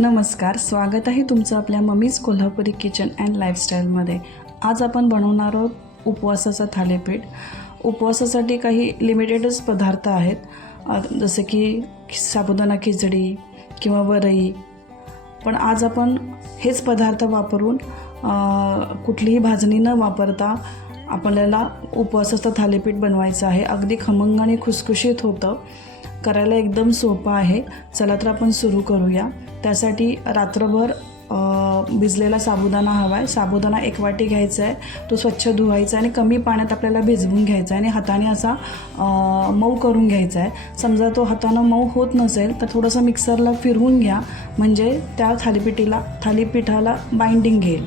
नमस्कार, स्वागत आहे तुमचं आपल्या मम्मीज कोल्हापुरी किचन अँड लाईफस्टाईलमध्ये। आज आपण बनवणार आहोत उपवासाचं थालीपीठ। उपवासासाठी काही लिमिटेडच पदार्थ आहेत, जसे की साबुदाणा खिचडी किंवा वरई। पण आज आपण हेच पदार्थ वापरून कुठलीही भाजणी न वापरता आपल्याला उपवासाचं थालीपीठ बनवायचं आहे। अगदी खमंग आणि खुसखुशीत होतं, करायला एकदम सोपं आहे। चला तर आपण सुरू करूया। त्यासाठी रात्रभर भिजलेला साबुदाणा हवा आहे। साबुदाणा 1 वाटी घ्यायचा आहे, तो स्वच्छ धुवायचा आणि कमी पाण्यात आपल्याला भिजवून घ्यायचा आहे आणि हाताने असा मऊ करून घ्यायचा आहे। समजा तो हाताने मऊ होत नसेल तर थोडंसं मिक्सरला फिरवून घ्या, म्हणजे त्या थालीपीठाला बाइंडिंग घेईल।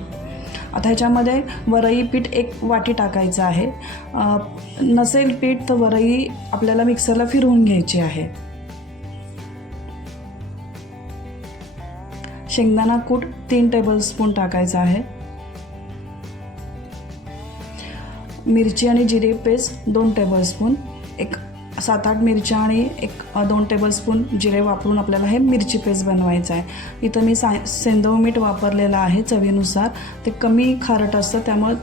आता ह्याच्यामध्ये वरई पीठ 1 वाटी टाकायचं आहे। नसेल पीठ तर वरई आपल्याला मिक्सरला फिरवून घ्यायची आहे। शेंगदाणा कूट 3 टेबलस्पून टाकायचा आहे। मिरची आणि जिरे पेस्ट 2 टेबलस्पून, 7-8 मिरच्या आणि 2 टेबलस्पून जिरे वापरून आपल्याला हे मिरची पेस्ट बनवायचं आहे। इथं मी सेंधव मीठ वापरलेलं आहे चवीनुसार, ते कमी खारट असतं त्यामुळे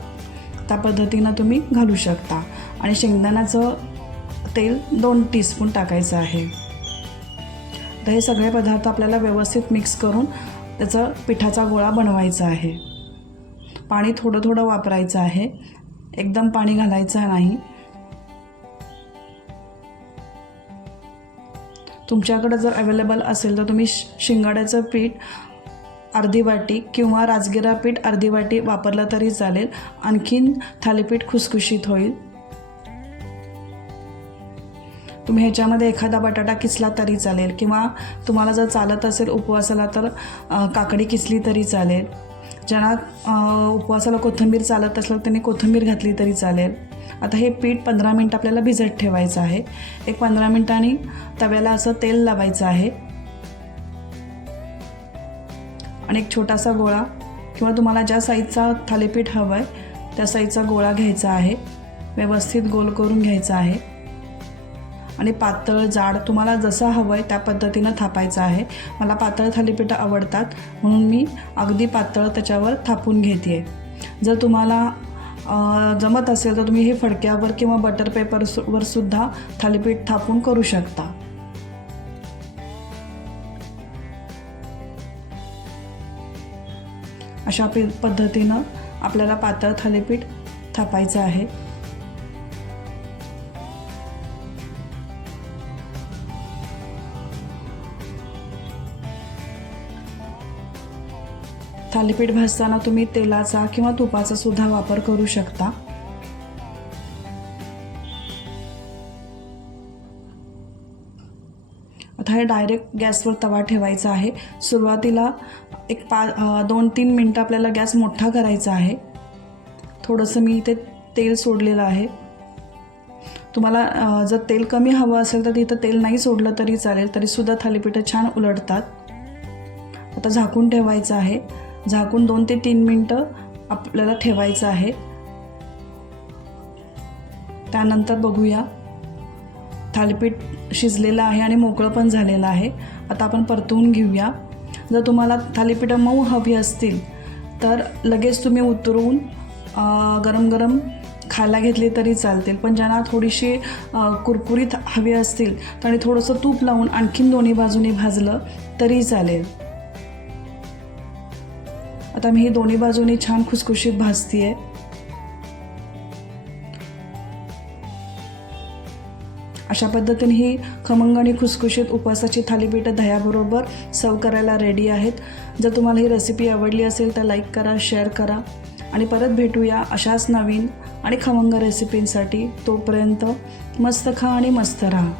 त्या पद्धतीनं तुम्ही घालू शकता। आणि शेंगदाण्याचं तेल 2 टीस्पून टाकायचं आहे। तर हे सगळे पदार्थ आपल्याला व्यवस्थित मिक्स करून त्याचा पिठाचा गोळा बनवायचा आहे। पाणी थोडं थोडं वापरायचं आहे, एकदम पाणी घालायचं नाही। तुमच्याकडे जर अवेलेबल असेल तर तुम्ही शिंगाड्याचं पीठ अर्धी वाटी किंवा राजगिरा पीठ अर्धी वाटी वापरलं तरी चालेल, आणखीन थालीपीठ खुसखुशीत होईल। तुम्ही ह्याच्यामध्ये एखादा बटाटा किसला तरी चालेल, किंवा तुम्हाला जर चालत असेल उपवासाला तर काकडी किसली तरी चालेल। ज्यांना उपवासाला कोथिंबीर चालत असेल त्यांनी कोथिंबीर घातली तरी चालेल। आता हे पीठ 15 मिनिट आपल्याला भिजत ठेवायचं आहे। 15 मिनिटांनी तव्याला असं तेल लावायचं आहे आणि एक छोटासा गोळा किंवा तुम्हाला ज्या साईजचा थालीपीठ हवं आहे त्या साईजचा गोळा घ्यायचा आहे, व्यवस्थित गोल करून घ्यायचा आहे आणि पातळ जाड तुम्हाला जसं हवं आहे त्या पद्धतीनं थापायचं आहे। मला पातळ थालीपीठ आवडतात म्हणून मी अगदी पातळ त्याच्यावर थापून घेते। जर तुम्हाला जमत असेल तर तुम्ही हे फडक्यावर किंवा बटर पेपरवर सुद्धा थालीपीठ थापून करू शकता। अशा पद्धतीनं आपल्याला पातळ थालीपीठ थापायचं आहे। थालीपीठ भाजताना तुम्ही तेलाचा किंवा तुपाचा सुद्धा वापर करू शकता। आता हे डायरेक्ट गॅसवर तवा ठेवायचा आहे। सुरुवातीला 2-3 मिनिटं आपल्याला गॅस मोठा करायचा आहे। थोडंसं मी इथे तेल सोडलेलं आहे। तुम्हाला जर तेल कमी हवं असेल तर इथं तेल नाही सोडलं तरी चालेल, तरीसुद्धा थालीपीठं छान उलटतात। आता झाकून ठेवायचं आहे। झाकून 2 ते 3 मिनिटं आपल्याला ठेवायचं आहे। त्यानंतर बघूया थालीपीठ शिजलेलं आहे आणि मोकळं पण झालेलं आहे। आता आपण परतवून घेऊया। जर तुम्हाला थालीपीठं मऊ हवी असतील तर लगेच तुम्ही उतरवून गरम गरम खायला घेतली तरी चालतील, पण ज्यांना थोडीशी कुरकुरीत हवी असतील तर थोडंसं तूप लावून आणखीन दोन्ही बाजूनी भाजलं तरी चालेल। आता मी ही दोन्ही बाजूनी छान खुसखुशीत भाजतीये। अशा पद्धतीने ही खमंग आणि खुसखुशीत उपवासाची थालीपीठं दह्याबरोबर सर्व करायला रेडी आहेत। जर तुम्हाला ही रेसिपी आवडली असेल तर लाईक करा, शेअर करा आणि परत भेटूया अशाच नवीन आणि खमंग रेसिपींसाठी। तोपर्यंत मस्त खा आणि मस्त राहा।